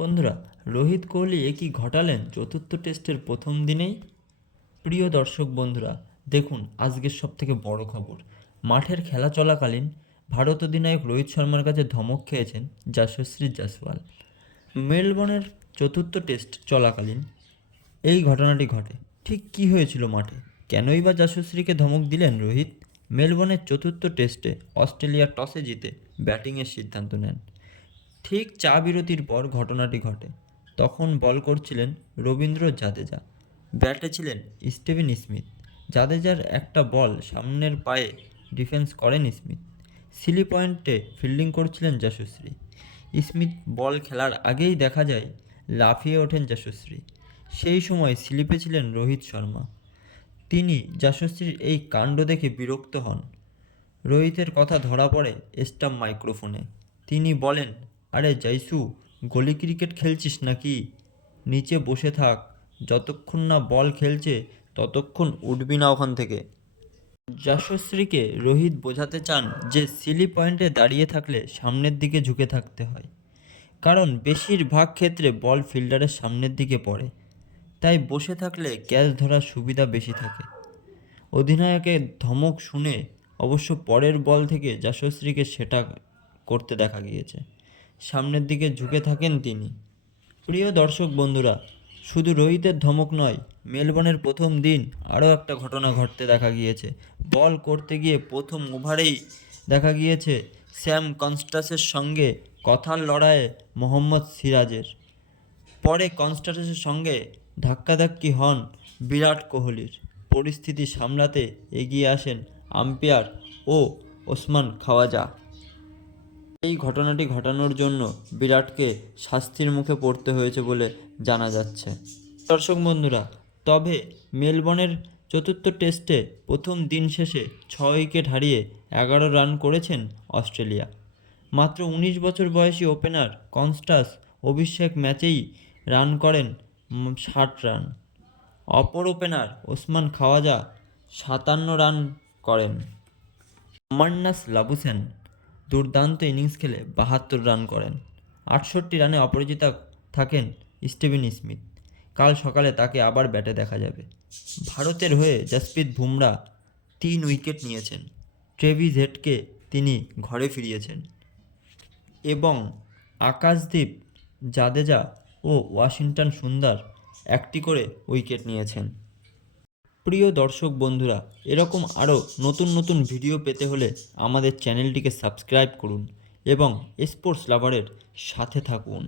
বন্ধুরা, রোহিত কোহলি একই ঘটালেন চতুর্থ টেস্টের প্রথম দিনেই। প্রিয় দর্শক বন্ধুরা, দেখুন আজকের সবথেকে বড় খবর। মাঠের খেলা চলাকালীন ভারত অধিনায়ক রোহিত শর্মার কাছে ধমক খেয়েছেন যশস্বী জয়সওয়াল। মেলবোর্নের চতুর্থ টেস্ট চলাকালীন এই ঘটনাটি ঘটে। ঠিক কী হয়েছিল মাঠে, কেনই বা যশস্বীকে ধমক দিলেন রোহিত? মেলবোর্নের চতুর্থ টেস্টে অস্ট্রেলিয়া টসে জিতে ব্যাটিংয়ের সিদ্ধান্ত নেন। ঠিক চা বিরতির পর ঘটনাটি ঘটে। তখন বল করছিলেন রবীন্দ্র জাদেজা, ব্যাটে ছিলেন স্টিভেন স্মিথ। জাদেজার একটা বল সামনের পায়ে ডিফেন্স করেন স্মিথ। সিলি পয়েন্টে ফিল্ডিং করছিলেন যশস্বী। স্মিথ বল খেলার আগেই দেখা যায় লাফিয়ে ওঠেন যশস্বী। সেই সময় স্লিপে ছিলেন রোহিত শর্মা। তিনি যশস্বীর এই কাণ্ড দেখে বিরক্ত হন। রোহিতের কথা ধরা পড়ে স্টাম্প মাইক্রোফোনে। তিনি বলেন, আরে জয়সু, গলি ক্রিকেট খেলছিস নাকি? নিচে বসে থাক, যতক্ষণ না বল খেলছে ততক্ষণ উঠবি না ওখান থেকে। যশস্বীকে রোহিত বোঝাতে চান যে সিলি পয়েন্টে দাঁড়িয়ে থাকলে সামনের দিকে ঝুঁকে থাকতে হয়, কারণ বেশিরভাগ ক্ষেত্রে বল ফিল্ডারের সামনের দিকে পড়ে, তাই বসে থাকলে ক্যাচ ধরার সুবিধা বেশি থাকে। অধিনায়কের ধমক শুনে অবশ্য পরের বল থেকে যশস্বীকে সেটা করতে দেখা গিয়েছে। সামনের দিকে ঝুঁকে থাকেন তিনি। প্রিয় দর্শক বন্ধুরা, শুধু রোহিতের ধমক নয়, মেলবোর্নের প্রথম দিন আরও একটা ঘটনা ঘটতে দেখা গিয়েছে। বল করতে গিয়ে প্রথম ওভারেই দেখা গিয়েছে স্যাম কনস্টাসের সঙ্গে কথার লড়াইয়ে মোহাম্মদ সিরাজের। পরে কনস্টাসের সঙ্গে ধাক্কাধাক্কি হন বিরাট কোহলির। পরিস্থিতি সামলাতে এগিয়ে আসেন আম্পায়ার ও ওসমান খাওয়াজা। এই ঘটনাটি ঘটানোর জন্য বিরাটকে শাস্তির মুখে পড়তে হয়েছে বলে জানা যাচ্ছে। দর্শক বন্ধুরা, তবে মেলবোর্নের চতুর্থ টেস্টে প্রথম দিন শেষে 6 উইকেট হারিয়ে 11 রান করেছেন অস্ট্রেলিয়া। মাত্র 19 বছর বয়সী ওপেনার কনস্টাস অভিষেক ম্যাচেই রান করেন 60 রান। অপর ওপেনার ওসমান খাওয়াজা 57 রান করেন। অমারনাথ লাবুশেন দুর্দান্ত ইনিংস খেলে 72 রান করেন। 68 রানে অপরাজিত থাকেন স্টিভেন স্মিথ। কাল সকালে তাকে আবার ব্যাটে দেখা যাবে। ভারতের হয়ে জসপ্রীত বুমরা 3 উইকেট নিয়েছেন। ট্রেভিস হেডকে তিনি ঘরে ফিরিয়েছেন এবং আকাশদীপ জাদেজা ও ওয়াশিংটন সুন্দর একটি করে উইকেট নিয়েছেন। প্রিয় দর্শক বন্ধুরা, এরকম আরও নতুন নতুন ভিডিও পেতে হলে আমাদের চ্যানেলটিকে সাবস্ক্রাইব করুন এবং স্পোর্টস লাভারের সাথে থাকুন।